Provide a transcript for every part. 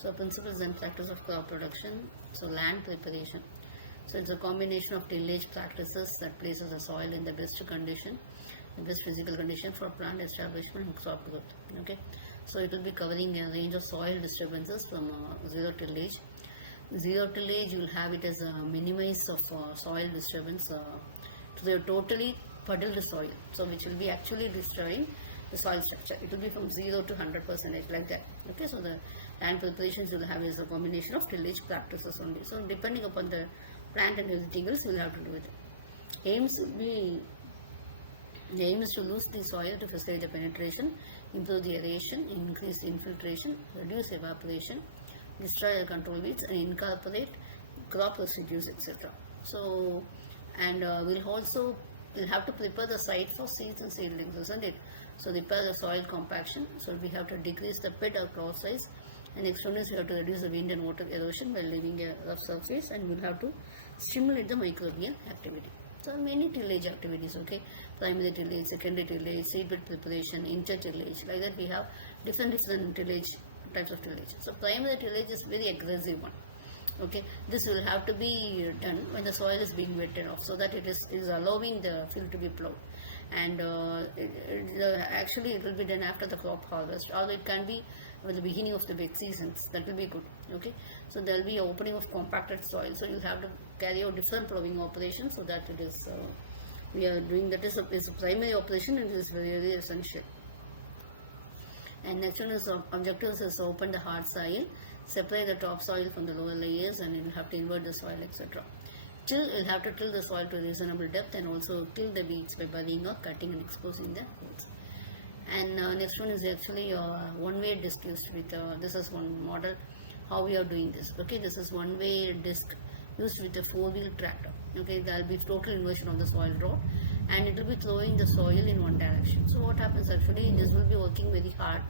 So principles and practice of crop production. So land preparation. So it's a combination of tillage practices that places the soil in the best condition, the best physical condition for plant establishment and crop growth. Okay. So it will be covering a range of soil disturbances from zero tillage. Zero tillage, you will have it as a minimize of soil disturbance to the totally puddled soil, so which will be actually destroying the soil structure. It will be from 0 to 100% like that. Okay, so the land preparations you will have is a combination of tillage practices only. So depending upon the plant and everything else, you will have to do it. Aims will be, the aim is to lose the soil to facilitate the penetration, improve the aeration, increase infiltration, reduce evaporation, destroy the control weeds, and incorporate crop residues, etc. So, and we'll have to prepare the site for seeds and seedlings, isn't it? So repair the soil compaction. So we have to decrease the pit or crop size, and next one is we have to reduce the wind and water erosion by leaving a rough surface, and we'll have to stimulate the microbial activity. So many tillage activities, okay, primary tillage, secondary tillage, seedbed preparation, inter-tillage, like that we have different tillage types of tillage. So primary tillage is very aggressive one. Okay, this will have to be done when the soil is being wetted off, so that it is allowing the field to be plowed, and actually it will be done after the crop harvest, or it can be at the beginning of the wet seasons. That will be good. Okay, so there will be opening of compacted soil, so you'll have to carry out different plowing operations, so that it is we are doing that is a primary operation, and it is very, very essential. And next one is objectives is to open the hard soil, separate the top soil from the lower layers, and you will have to invert the soil, etc. Till you'll have to till the soil to a reasonable depth, and also kill the weeds by burying or cutting and exposing the roots. And next one is actually one-way disc used with this is one model how we are doing this. Okay, this is one-way disc used with a 4-wheel tractor. Okay, there will be total inversion of the soil rod, and it will be throwing the soil in one direction. So what happens actually, this will be working very hard,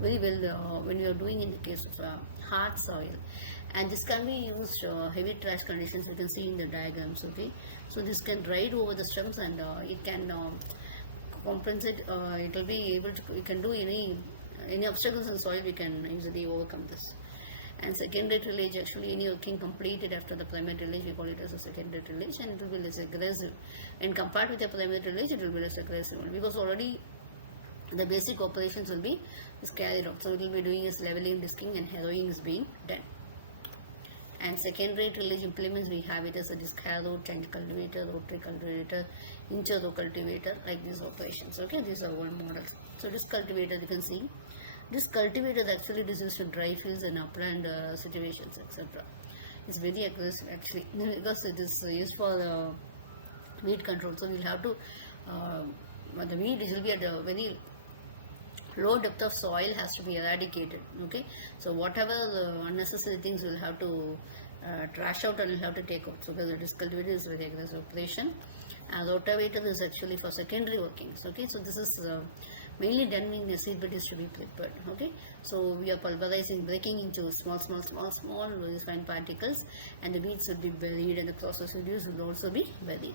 very well when you are doing in the case of hard soil, and this can be used heavy trash conditions. You can see in the diagrams. Okay, so this can ride over the stems, and it can compensate. It will be able to. You can do any obstacles in soil. We can easily overcome this. And secondary tillage, actually any working completed after the primary tillage, we call it as a secondary tillage, and it will be less aggressive. And compared with the primary tillage, it will be less aggressive because already the basic operations will be carried out. So it will be doing is leveling, disking, and harrowing is being done. And secondary tillage implements, we have it as a disc harrow, change cultivator, rotary cultivator, inch-row cultivator, like these operations. Okay, these are one models. So disc cultivator, you can see. This cultivator actually is used in dry fields and upland situations, etc. It's very aggressive actually because it is used for weed control. So we'll have to the weed will be at a very low depth of soil, has to be eradicated. Okay, so whatever the unnecessary things we'll have to trash out, and we'll have to take out. So because the disc cultivator is very aggressive operation, and rotavator is actually for secondary workings. Okay, so this is mainly done when the seedbed is to be prepared. Okay, so we are pulverizing, breaking into small very fine particles, and the weeds will be buried, and the cross residues will also be buried.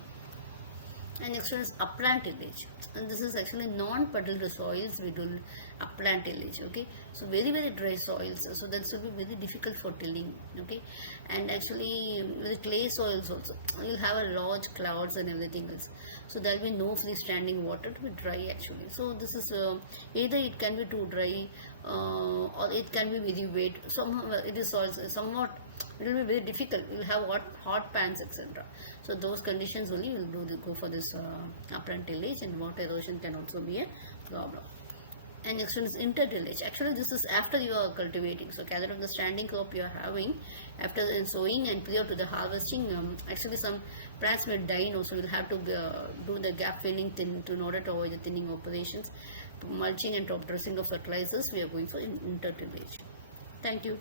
And next one is upland tillage, and this is actually non-puddled soils. We do upland tillage. Okay, so very, very dry soils, so that will be very difficult for tilling. Okay, and actually with clay soils also, you'll have a large clouds and everything else, so there will be no freestanding water to be dry actually. So this is either it can be too dry or it can be very wet. Somehow it is also somewhat, it will be very difficult. You will have hot pans, etc. So those conditions only you will go for this upland tillage, and water erosion can also be a problem. And next one is inter-tillage. Actually this is after you are cultivating. So gather of the standing crop you are having after the sowing and prior to the harvesting. Actually some plants may die now, so you will have to do the gap filling in order to avoid the thinning operations. Mulching and top dressing of fertilizers, we are going for inter-tillage. Thank you.